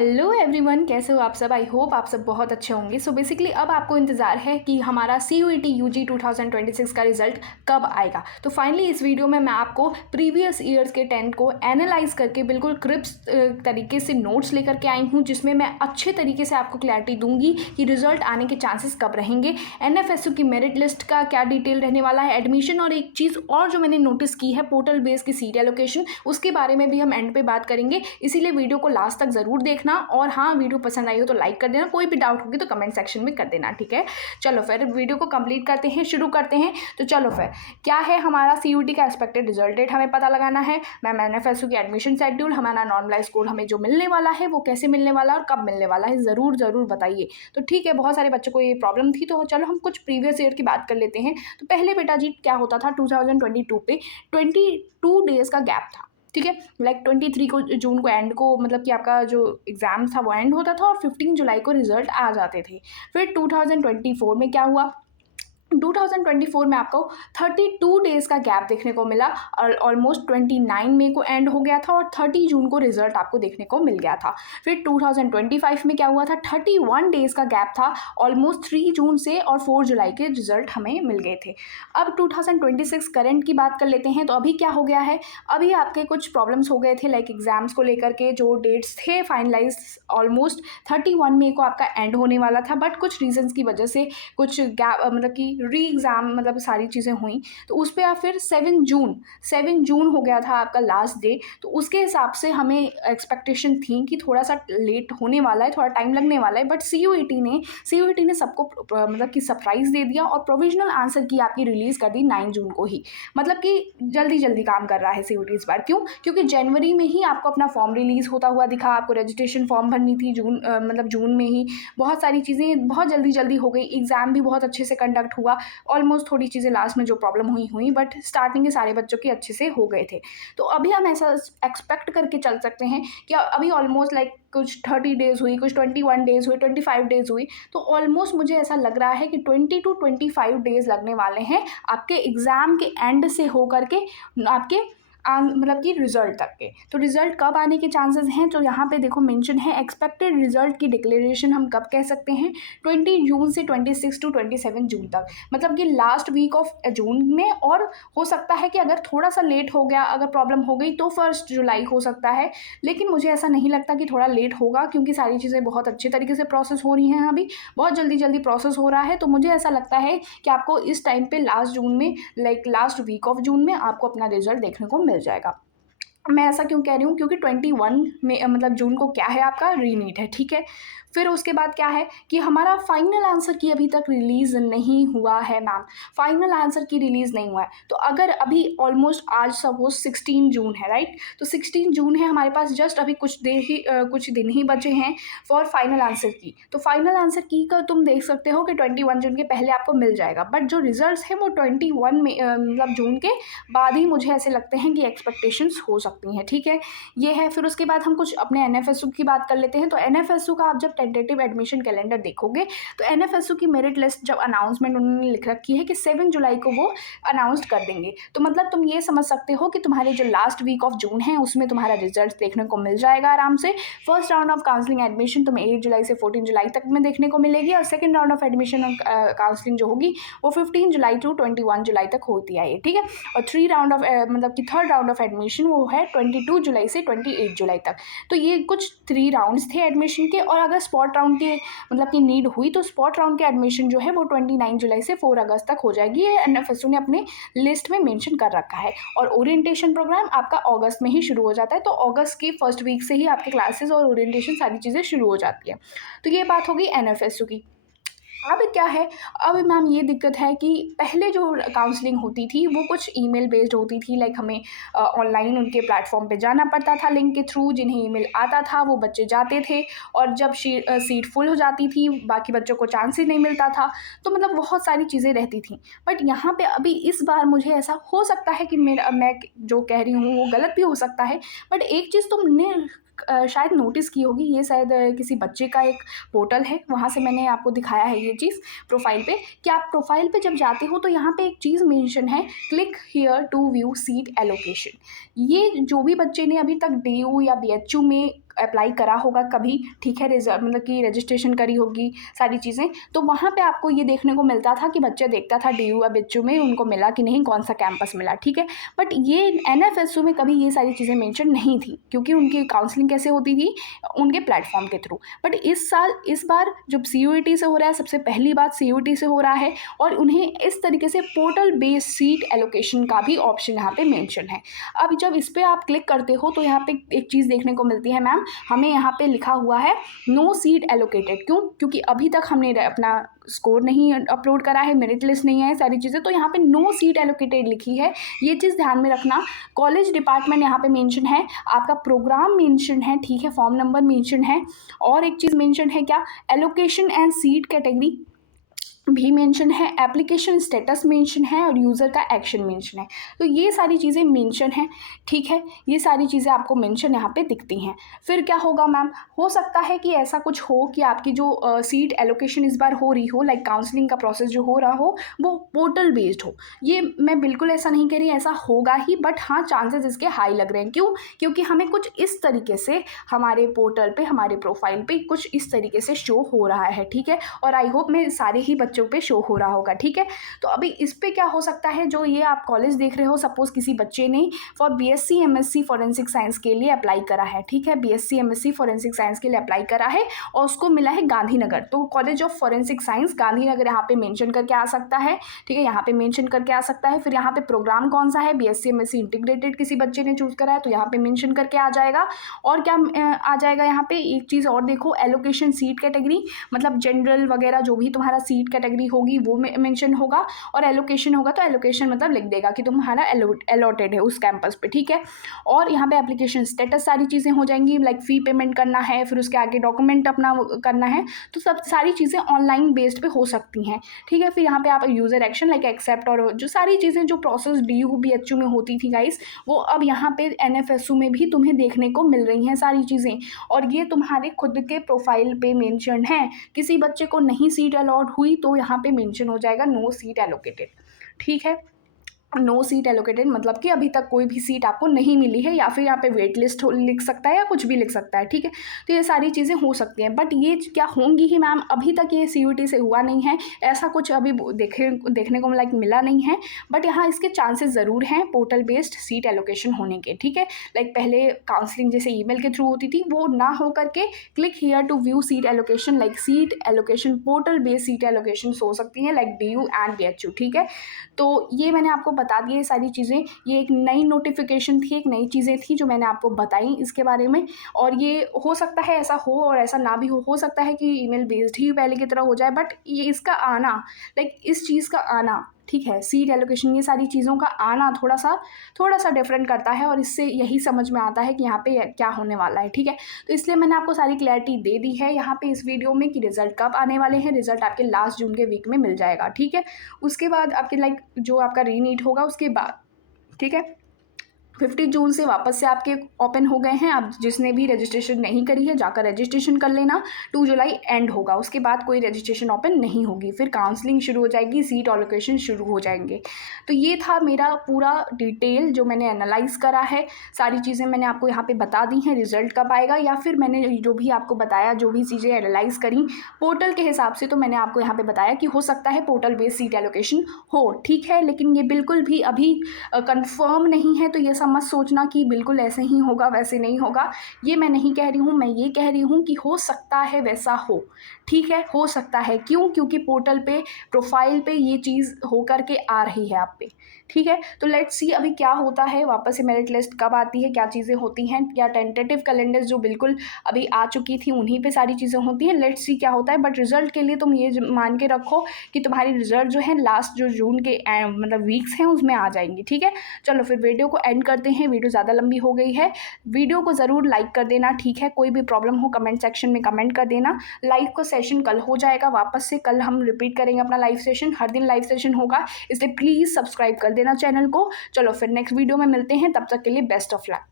Hello everyone, कैसे हो आप सब। आई होप आप सब बहुत अच्छे होंगे। सो बेसिकली अब आपको इंतज़ार है कि हमारा CUET UG 2026 का रिजल्ट कब आएगा। तो फाइनली इस वीडियो में मैं आपको प्रीवियस ईयर्स के 10 को एनालाइज करके बिल्कुल क्रिप्स तरीके से नोट्स लेकर के आई हूँ, जिसमें मैं अच्छे तरीके से आपको क्लैरिटी दूंगी कि रिजल्ट आने के चांसेस कब रहेंगे, NFSU की मेरिट लिस्ट का क्या डिटेल रहने वाला है, एडमिशन, और एक चीज़ और जो मैंने नोटिस की है पोर्टल बेस की सीट एलोकेशन, उसके बारे में भी हम एंड पे बात करेंगे। इसीलिए वीडियो को लास्ट तक ज़रूर देखना, और हाँ, वीडियो पसंद आई हो तो लाइक कर देना, कोई भी डाउट होगी तो कमेंट सेक्शन में कर देना, ठीक है। चलो फिर वीडियो को कंप्लीट करते हैं, शुरू करते हैं। तो चलो फिर क्या है हमारा CUET का एक्सपेक्टेड रिजल्ट डेट हमें पता लगाना है। मैम NFSU की एडमिशन शेड्यूल, हमारा नॉर्मलाइज स्कोर हमें जो मिलने वाला है वो कैसे मिलने वाला है और कब मिलने वाला है, ज़रूर ज़रूर बताइए। तो ठीक है, बहुत सारे बच्चों को ये प्रॉब्लम थी, तो चलो हम कुछ प्रीवियस ईयर की बात कर लेते हैं। तो पहले बेटा जी क्या होता था 2022 पे 22 डेज़ का गैप था, ठीक है। लाइक 23 को जून को एंड को, मतलब कि आपका जो एग्ज़ाम था वो एंड होता था और 15 जुलाई को रिजल्ट आ जाते थे। फिर 2024 में क्या हुआ, 2024 में आपको 32 डेज़ का गैप देखने को मिला और ऑलमोस्ट 29 मई को एंड हो गया था और 30 जून को रिजल्ट आपको देखने को मिल गया था। फिर 2025 में क्या हुआ था, 31 डेज़ का गैप था, ऑलमोस्ट 3 जून से और 4 जुलाई के रिजल्ट हमें मिल गए थे। अब 2026 करंट की बात कर लेते हैं। तो अभी क्या हो गया है, अभी आपके कुछ प्रॉब्लम्स हो गए थे, लाइक एग्जाम्स को लेकर के जो डेट्स थे फाइनलाइज, ऑलमोस्ट 31 मई को आपका एंड होने वाला था, बट कुछ रीजंस की वजह से कुछ गैप, मतलब कि री एग्ज़ाम, मतलब सारी चीज़ें हुई, तो उस पर आप फिर 7 जून हो गया था आपका लास्ट डे। तो उसके हिसाब से हमें एक्सपेक्टेशन थी कि थोड़ा सा लेट होने वाला है, थोड़ा टाइम लगने वाला है, बट CUET ने सबको मतलब कि सरप्राइज़ दे दिया और प्रोविजनल आंसर की आपकी रिलीज़ कर दी 9 जून को ही। मतलब कि जल्दी जल्दी काम कर रहा है CUET इस बार। क्यों? क्योंकि जनवरी में ही आपको अपना फॉर्म रिलीज़ होता हुआ दिखा, आपको रजिस्ट्रेशन फॉर्म भरनी थी मतलब जून में ही। बहुत सारी चीज़ें बहुत जल्दी जल्दी हो गई, एग्ज़ाम भी बहुत अच्छे से कंडक्ट हुआ। ऑलमोस्ट थोड़ी चीज़ें लास्ट में जो प्रॉब्लम हुई, बट स्टार्टिंग के सारे बच्चों के अच्छे से हो गए थे। तो अभी हम ऐसा एक्सपेक्ट करके चल सकते हैं कि अभी ऑलमोस्ट लाइक कुछ 30 डेज़ हुई, कुछ 21 डेज़ हुई, 25 डेज़ हुई, तो ऑलमोस्ट मुझे ऐसा लग रहा है कि 20 to 25 डेज़ लगने वाले हैं आपके एग्ज़ाम के एंड से होकर के आपके मतलब कि रिजल्ट तक के। तो रिजल्ट कब आने के चांसेस हैं, तो यहाँ पे देखो मेंशन है एक्सपेक्टेड रिजल्ट की डिक्लेरेशन हम कब कह सकते हैं, 20 जून से 26 to 27 जून तक, मतलब कि लास्ट वीक ऑफ जून में। और हो सकता है कि अगर थोड़ा सा लेट हो गया, अगर प्रॉब्लम हो गई तो 1 जुलाई हो सकता है, लेकिन मुझे ऐसा नहीं लगता कि थोड़ा लेट होगा, क्योंकि सारी चीज़ें बहुत अच्छे तरीके से प्रोसेस हो रही हैं, अभी बहुत जल्दी जल्दी प्रोसेस हो रहा है। तो मुझे ऐसा लगता है कि आपको इस टाइम पे लास्ट जून में, like last week of June में आपको अपना रिजल्ट देखने को मिल जाएगा। मैं ऐसा क्यों कह रही हूँ, क्योंकि 21 में मतलब जून को क्या है आपका रीनीट है, ठीक है। फिर उसके बाद क्या है कि हमारा फाइनल आंसर की अभी तक रिलीज़ नहीं हुआ है मैम, फाइनल आंसर की रिलीज़ नहीं हुआ है। तो अगर अभी ऑलमोस्ट आज सपोज 16 जून है, राइट, तो 16 जून है हमारे पास, जस्ट अभी कुछ दिन ही बचे हैं फॉर फाइनल आंसर की। तो फाइनल आंसर की का तुम देख सकते हो कि 21 जून के पहले आपको मिल जाएगा, बट जो रिजल्ट्स हैं वो 21 में मतलब जून के बाद ही मुझे ऐसे लगते हैं कि एक्सपेक्टेशंस हो सकती हैं, ठीक है। ये है। फिर उसके बाद हम कुछ अपने NFSU की बात कर लेते हैं। तो NFSU का आप जब टेंटेटिव एडमिशन कैलेंडर देखोगे तो NFSU की मेरिट लिस्ट जब अनाउंसमेंट उन्होंने लिख रखी है कि 7 जुलाई को वो अनाउंस कर देंगे, तो मतलब तुम ये समझ सकते हो कि तुम्हारे जो लास्ट वीक ऑफ जून है उसमें तुम्हारा रिजल्ट देखने को मिल जाएगा आराम से। First round of counselling admission तुम्हें 8 जुलाई से 14 जुलाई तक में देखने को मिलेगी, और second round of admission counselling जो होगी वो 15 जुलाई टू 21 जुलाई तक होती है, ठीक है। और मतलब कि थर्ड राउंड ऑफ एडमिशन वो है 22 जुलाई से 28 जुलाई तक। तो ये कुछ 3 राउंड्स थे एडमिशन के, और अगर स्पॉट राउंड के मतलब की नीड हुई तो स्पॉट राउंड के एडमिशन जो है वो 29 जुलाई से 4 अगस्त तक हो जाएगी। ये NFSU ने अपने लिस्ट में मेंशन कर रखा है। और ओरिएंटेशन प्रोग्राम आपका अगस्त में ही शुरू हो जाता है, तो अगस्त की फर्स्ट वीक से ही आपके क्लासेस और ओरिएंटेशन सारी चीज़ें शुरू हो जाती है। तो ये बात होगी NFSU की। अब क्या है, अब मैम ये दिक्कत है कि पहले जो काउंसलिंग होती थी वो कुछ ईमेल बेस्ड होती थी, लाइक हमें ऑनलाइन उनके प्लेटफॉर्म पे जाना पड़ता था लिंक के थ्रू, जिन्हें ईमेल आता था वो बच्चे जाते थे, और जब सीट फुल हो जाती थी बाकी बच्चों को चांस ही नहीं मिलता था। तो मतलब बहुत सारी चीज़ें रहती थी। बट यहाँ पे अभी इस बार मुझे ऐसा हो सकता है कि मैं जो कह रही हूँ वो गलत भी हो सकता है, बट एक चीज़ तुमने शायद नोटिस की होगी, ये शायद किसी बच्चे का एक पोर्टल है, वहाँ से मैंने आपको दिखाया है ये चीज़ प्रोफाइल पे, कि आप प्रोफाइल पे जब जाते हो तो यहाँ पे एक चीज़ मेंशन है, click here to view seat allocation. ये जो भी बच्चे ने अभी तक DU या BHU में अप्लाई करा होगा कभी, ठीक है, रिजल्ट मतलब कि रजिस्ट्रेशन करी होगी सारी चीज़ें, तो वहाँ पे आपको ये देखने को मिलता था कि बच्चा देखता था DU या बिच्चू में उनको मिला कि नहीं, कौन सा कैंपस मिला, ठीक है। बट ये NFSU में कभी ये सारी चीज़ें मेंशन नहीं थी, क्योंकि उनकी काउंसलिंग कैसे होती थी, उनके प्लेटफॉर्म के थ्रू। बट इस बार जब CUET से हो रहा है, सबसे पहली बात CUET से हो रहा है, और उन्हें इस तरीके से पोर्टल बेस्ड सीट एलोकेशन का भी ऑप्शन यहाँ पे मेंशन है। अब जब इस पर आप क्लिक करते हो तो यहाँ पे एक चीज़ देखने को मिलती है मैम, हमें यहाँ पे लिखा हुआ है नो सीट एलोकेटेड। क्यों? क्योंकि अभी तक हमने अपना स्कोर नहीं अपलोड करा है, मेरिट लिस्ट नहीं है, सारी चीज़ें, तो यहाँ पे नो सीट एलोकेटेड लिखी है। ये चीज़ ध्यान में रखना। कॉलेज डिपार्टमेंट यहाँ पे मेंशन है, आपका प्रोग्राम मेंशन है, ठीक है, फॉर्म नंबर मेंशन है, और एक चीज़ मेंशन है क्या, एलोकेशन एंड सीट कैटेगरी भी मेंशन है, एप्लीकेशन स्टेटस मेंशन है, और यूज़र का एक्शन मेंशन है। तो ये सारी चीज़ें मेंशन है, ठीक है, ये सारी चीज़ें आपको मेंशन यहाँ पे दिखती हैं। फिर क्या होगा मैम, हो सकता है कि ऐसा कुछ हो कि आपकी जो सीट एलोकेशन इस बार हो रही हो, लाइक काउंसलिंग का प्रोसेस जो हो रहा हो वो पोर्टल बेस्ड हो। ये मैं बिल्कुल ऐसा नहीं कह रही ऐसा होगा ही, बट हाँ चांसेस इसके हाई लग रहे हैं। क्यों? क्योंकि हमें कुछ इस तरीके से हमारे पोर्टल पे, हमारे प्रोफाइल पे कुछ इस तरीके से शो हो रहा है, ठीक है, और आई होप में सारे ही बच्चों पे शो हो रहा होगा, ठीक है। तो अभी इस पे क्या हो सकता है, जो ये आप कॉलेज देख रहे हो, सपोज किसी बच्चे ने for BSc MSc forensic science के लिए अप्लाई करा है, ठीक है, BSc MSc फॉरेंसिक साइंस के लिए अप्लाई करा है, और उसको मिला है गांधीनगर, तो college of forensic science Gandhinagar यहाँ पे मेंशन करके आ सकता है, ठीक है, यहाँ पे मेंशन करके आ सकता है। फिर यहाँ पे प्रोग्राम कौन सा है, BSc MSc इंटीग्रेटेड किसी बच्चे ने चूज करा है, तो यहाँ पे मेंशन करके आ जाएगा। और क्या आ जाएगा यहाँ पे, एक चीज़ और देखो, एलोकेशन सीट कैटेगरी, मतलब जनरल वगैरह जो भी तुम्हारा सीट कैटेगरी होगी वो मेंशन होगा, और एलोकेशन होगा तो एलोकेशन मतलब लिख देगा कि तुम्हारा अलॉटेड है उस कैंपस पे, ठीक है। और यहाँ पे एप्लीकेशन स्टेटस सारी चीज़ें हो जाएंगी, लाइक फ़ी पेमेंट करना है, फिर उसके आगे डॉक्यूमेंट अपना करना है, तो सब सारी चीज़ें ऑनलाइन बेस्ड पे हो सकती हैं, ठीक है। फिर यहाँ पे आप यूज़र एक्शन लाइक एक्सेप्ट, और जो सारी चीज़ें जो प्रोसेस DU BHU में होती थी गाइस, वो अब यहाँ पे NFSU में भी तुम्हें देखने को मिल रही हैं सारी चीज़ें, और ये तुम्हारे खुद के प्रोफाइल पे मेंशन है। किसी बच्चे को नहीं सीट अलॉट हुई तो यहाँ पे मेंशन हो जाएगा नो सीट एलोकेटेड, ठीक है। नो सीट एलोकेटेड मतलब कि अभी तक कोई भी सीट आपको नहीं मिली है, या फिर यहाँ पे वेट लिस्ट लिख सकता है, या कुछ भी लिख सकता है, ठीक है। तो ये सारी चीज़ें हो सकती हैं, बट ये क्या होंगी ही मैम, अभी तक ये CUET से हुआ नहीं है, ऐसा कुछ अभी देखने को लाइक मिला नहीं है, बट यहाँ इसके चांसेस ज़रूर हैं पोर्टल बेस्ड सीट एलोकेशन होने के, ठीक है। लाइक पहले काउंसलिंग जैसे ईमेल के थ्रू होती थी, वो ना हो करके click here to view seat allocation, like seat allocation portal based seat allocation हो सकती हैं, लाइक DU एंड BHU, ठीक है। तो ये मैंने आपको बता दिए सारी चीज़ें, ये एक नई नोटिफिकेशन थी, एक नई चीज़ें थी जो मैंने आपको बताई इसके बारे में, और ये हो सकता है ऐसा हो और ऐसा ना भी हो सकता है कि ईमेल बेस्ड ही पहले की तरह हो जाए, बट ये इसका आना, लाइक इस चीज़ का आना, ठीक है, सीट एलोकेशन, ये सारी चीज़ों का आना थोड़ा सा डिफरेंट करता है, और इससे यही समझ में आता है कि यहाँ पे क्या होने वाला है, ठीक है। तो इसलिए मैंने आपको सारी क्लैरिटी दे दी है यहाँ पे इस वीडियो में कि रिजल्ट कब आने वाले हैं। रिजल्ट आपके लास्ट जून के वीक में मिल जाएगा, ठीक है। उसके बाद आपके लाइक जो आपका रीनीट होगा उसके बाद, ठीक है, 50 जून से वापस से आपके ओपन हो गए हैं। आप जिसने भी रजिस्ट्रेशन नहीं करी है जाकर रजिस्ट्रेशन कर लेना। 2 जुलाई एंड होगा, उसके बाद कोई रजिस्ट्रेशन ओपन नहीं होगी, फिर काउंसलिंग शुरू हो जाएगी, सीट एलोकेशन शुरू हो जाएंगे। तो ये था मेरा पूरा डिटेल जो मैंने एनालाइज करा है, सारी चीज़ें मैंने आपको यहाँ पे बता दी हैं। रिजल्ट कब आएगा, या फिर मैंने जो भी आपको बताया, जो भी चीज़ें एनालाइज करी पोर्टल के हिसाब से, तो मैंने आपको यहाँ पे बताया कि हो सकता है पोर्टल बेस्ड सीट एलोकेशन हो, ठीक है। लेकिन ये बिल्कुल भी अभी कंफर्म नहीं है, तो ये मत सोचना कि बिल्कुल ऐसे ही होगा वैसे नहीं होगा, ये मैं नहीं कह रही हूँ। मैं ये कह रही हूँ कि हो सकता है वैसा हो, ठीक है, हो सकता है। क्यों? क्योंकि पोर्टल पे प्रोफाइल पे ये चीज़ हो करके आ रही है आप पे, ठीक है। तो लेट्स सी अभी क्या होता है, वापस से मेरिट लिस्ट कब आती है, क्या चीज़ें होती हैं, या टेंटेटिव कैलेंडर जो बिल्कुल अभी आ चुकी थी उन्हीं पे सारी चीज़ें होती हैं। लेट्स सी क्या होता है, बट रिजल्ट के लिए तुम ये मान के रखो कि तुम्हारी रिजल्ट जो है लास्ट जो जून के मतलब वीक्स हैं उसमें आ जाएंगी, ठीक है। चलो फिर वीडियो को एंड करते हैं, वीडियो ज़्यादा लंबी हो गई है। वीडियो को ज़रूर लाइक कर देना, ठीक है। कोई भी प्रॉब्लम हो कमेंट सेक्शन में कमेंट कर देना। लाइव का सेशन कल हो जाएगा, वापस से कल हम रिपीट करेंगे अपना लाइव सेशन, हर दिन लाइव सेशन होगा, इसलिए प्लीज़ सब्सक्राइब कर देना चैनल को। चलो फिर नेक्स्ट वीडियो में मिलते हैं, तब तक के लिए बेस्ट ऑफ लक।